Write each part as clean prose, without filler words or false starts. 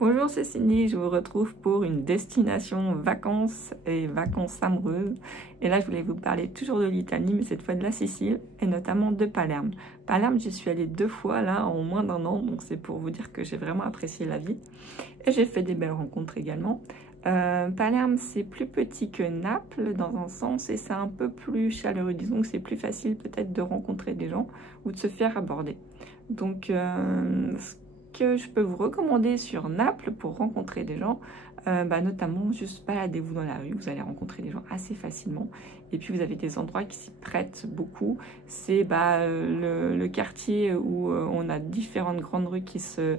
Bonjour, c'est Cindy, je vous retrouve pour une destination vacances et vacances amoureuses. Et là, je voulais vous parler toujours de l'Italie, mais cette fois de la Sicile et notamment de Palerme. Palerme, j'y suis allée 2 fois là en moins d'1 an, donc c'est pour vous dire que j'ai vraiment apprécié la vie. Et j'ai fait des belles rencontres également. Palerme, c'est plus petit que Naples dans un sens et c'est un peu plus chaleureux. Disons que c'est plus facile peut-être de rencontrer des gens ou de se faire aborder. Donc, ce que je peux vous recommander sur Naples pour rencontrer des gens, notamment juste baladez-vous dans la rue, vous allez rencontrer des gens assez facilement. Et puis vous avez des endroits qui s'y prêtent beaucoup. C'est le quartier où on a différentes grandes rues qui se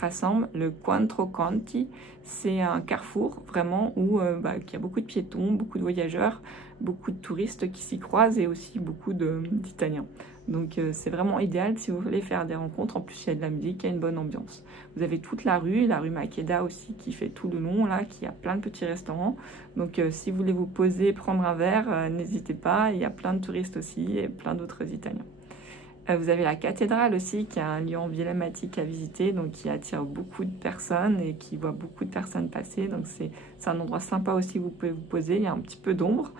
rassemblent. Le Quattro Canti, c'est un carrefour vraiment où il y a beaucoup de piétons, beaucoup de voyageurs, beaucoup de touristes qui s'y croisent et aussi beaucoup d'Italiens. Donc c'est vraiment idéal si vous voulez faire des rencontres. En plus, il y a de la musique, il y a une bonne ambiance. Vous avez toute la rue Makeda aussi qui fait tout le long, là, qui a plein de petits restaurants. Donc si vous voulez vous poser, prendre un verre, n'hésitez pas. Il y a plein de touristes aussi et plein d'autres Italiens. Vous avez la cathédrale aussi, qui est un lieu emblématique à visiter, donc qui attire beaucoup de personnes et qui voit beaucoup de personnes passer. Donc c'est un endroit sympa aussi où vous pouvez vous poser. Il y a un petit peu d'ombre.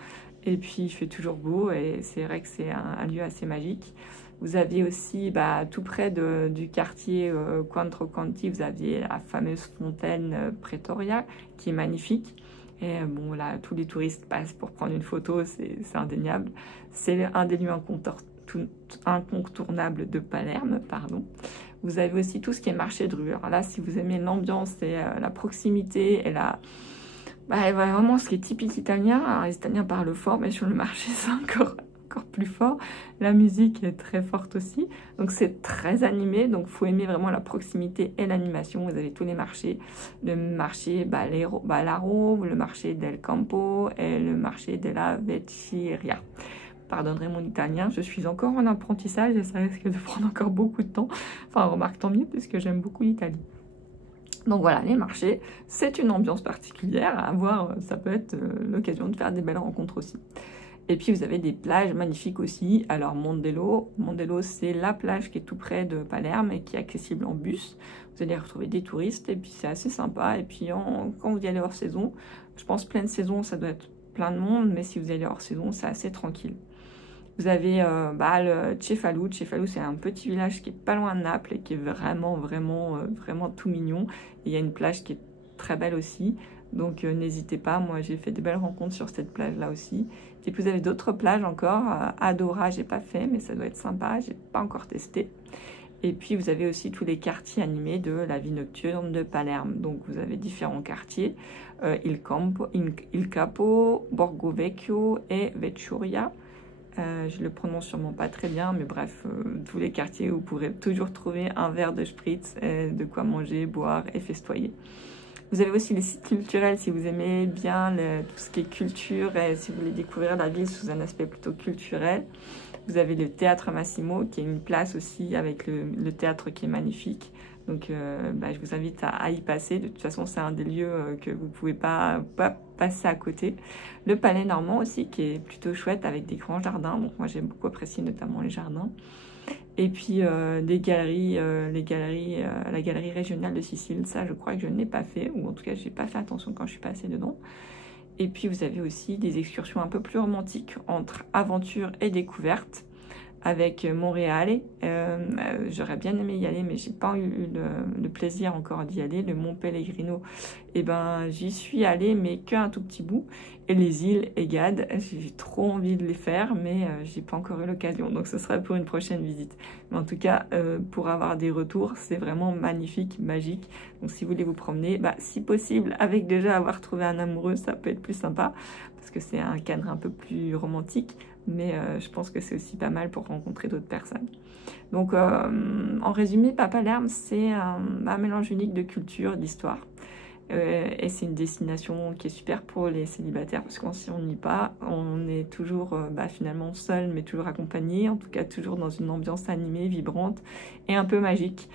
Et puis il fait toujours beau et c'est vrai que c'est un lieu assez magique. Vous aviez aussi tout près du quartier Quattro Canti, vous aviez la fameuse fontaine Pretoria qui est magnifique. Et bon là, tous les touristes passent pour prendre une photo, c'est indéniable. C'est un des lieux incontournables de Palerme, pardon. Vous avez aussi tout ce qui est marché de rue. Alors là, si vous aimez l'ambiance et la proximité et vraiment ce qui est typique italien. Alors, les Italiens parlent fort, mais sur le marché, c'est encore plus fort. La musique est très forte aussi. Donc, c'est très animé. Donc, il faut aimer vraiment la proximité et l'animation. Vous avez tous les marchés. Le marché Balaro, le marché del Campo et le marché della Vecchieria. Pardonnerez mon italien, je suis encore en apprentissage et ça risque de prendre encore beaucoup de temps. Enfin, remarque, tant mieux, puisque j'aime beaucoup l'Italie. Donc voilà, les marchés, c'est une ambiance particulière à avoir, ça peut être l'occasion de faire des belles rencontres aussi. Et puis vous avez des plages magnifiques aussi. Alors Mondello, c'est la plage qui est tout près de Palerme et qui est accessible en bus. Vous allez retrouver des touristes et puis c'est assez sympa. Et puis quand vous y allez hors saison, je pense pleine saison, ça doit être plein de monde, mais si vous allez hors saison, c'est assez tranquille. Vous avez le Cefalù. Cefalù, c'est un petit village qui est pas loin de Naples et qui est vraiment tout mignon. Et il y a une plage qui est très belle aussi. Donc n'hésitez pas, moi j'ai fait des belles rencontres sur cette plage-là aussi. Et puis vous avez d'autres plages encore. Adora, j'ai pas fait, mais ça doit être sympa, j'ai pas encore testé. Et puis vous avez aussi tous les quartiers animés de la vie nocturne de Palerme. Donc vous avez différents quartiers, Il Capo, Borgo Vecchio et Vecchioria. Je le prononce sûrement pas très bien, mais bref, tous les quartiers où vous pourrez toujours trouver un verre de spritz, de quoi manger, boire et festoyer. Vous avez aussi les sites culturels si vous aimez bien tout ce qui est culture et si vous voulez découvrir la ville sous un aspect plutôt culturel. Vous avez le Théâtre Massimo qui est une place aussi avec le théâtre qui est magnifique. Donc je vous invite à y passer. De toute façon, c'est un des lieux que vous ne pouvez pas passer à côté. Le Palais Normand aussi qui est plutôt chouette avec des grands jardins. Donc moi j'ai beaucoup apprécié notamment les jardins. Et puis des galeries, la galerie régionale de Sicile, ça je crois que je n'ai pas fait, ou en tout cas je n'ai pas fait attention quand je suis passée dedans. Et puis vous avez aussi des excursions un peu plus romantiques entre aventure et découverte avec Montréal. J'aurais bien aimé y aller, mais j'ai pas eu le plaisir encore d'y aller. Le Mont Pellegrino, j'y suis allée, mais qu'un tout petit bout. Et les îles Egade, j'ai trop envie de les faire, mais j'ai pas encore eu l'occasion. Donc ce sera pour une prochaine visite. Mais en tout cas, pour avoir des retours, c'est vraiment magnifique, magique. Donc si vous voulez vous promener, si possible, avec déjà avoir trouvé un amoureux, ça peut être plus sympa, parce que c'est un cadre un peu plus romantique. Mais je pense que c'est aussi pas mal pour rencontrer d'autres personnes. Donc, en résumé, Palerme, c'est un mélange unique de culture, d'histoire. Et c'est une destination qui est super pour les célibataires, parce qu'on si on n'y va, on est toujours finalement seul, mais toujours accompagné, en tout cas toujours dans une ambiance animée, vibrante et un peu magique.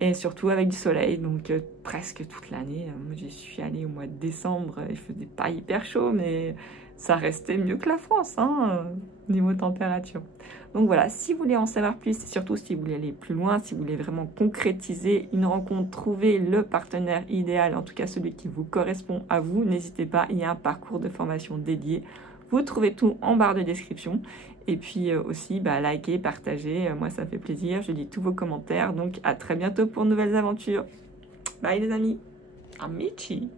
et surtout avec du soleil, donc presque toute l'année. Moi, j'y suis allée au mois de décembre, il faisait pas hyper chaud, mais ça restait mieux que la France, hein, niveau température. Donc voilà, si vous voulez en savoir plus, et surtout si vous voulez aller plus loin, si vous voulez vraiment concrétiser une rencontre, trouver le partenaire idéal, en tout cas celui qui vous correspond à vous, n'hésitez pas, il y a un parcours de formation dédié. Vous trouvez tout en barre de description. Et puis aussi, likez, partagez, moi ça me fait plaisir, je lis tous vos commentaires. Donc à très bientôt pour de nouvelles aventures. Bye les amis, amici.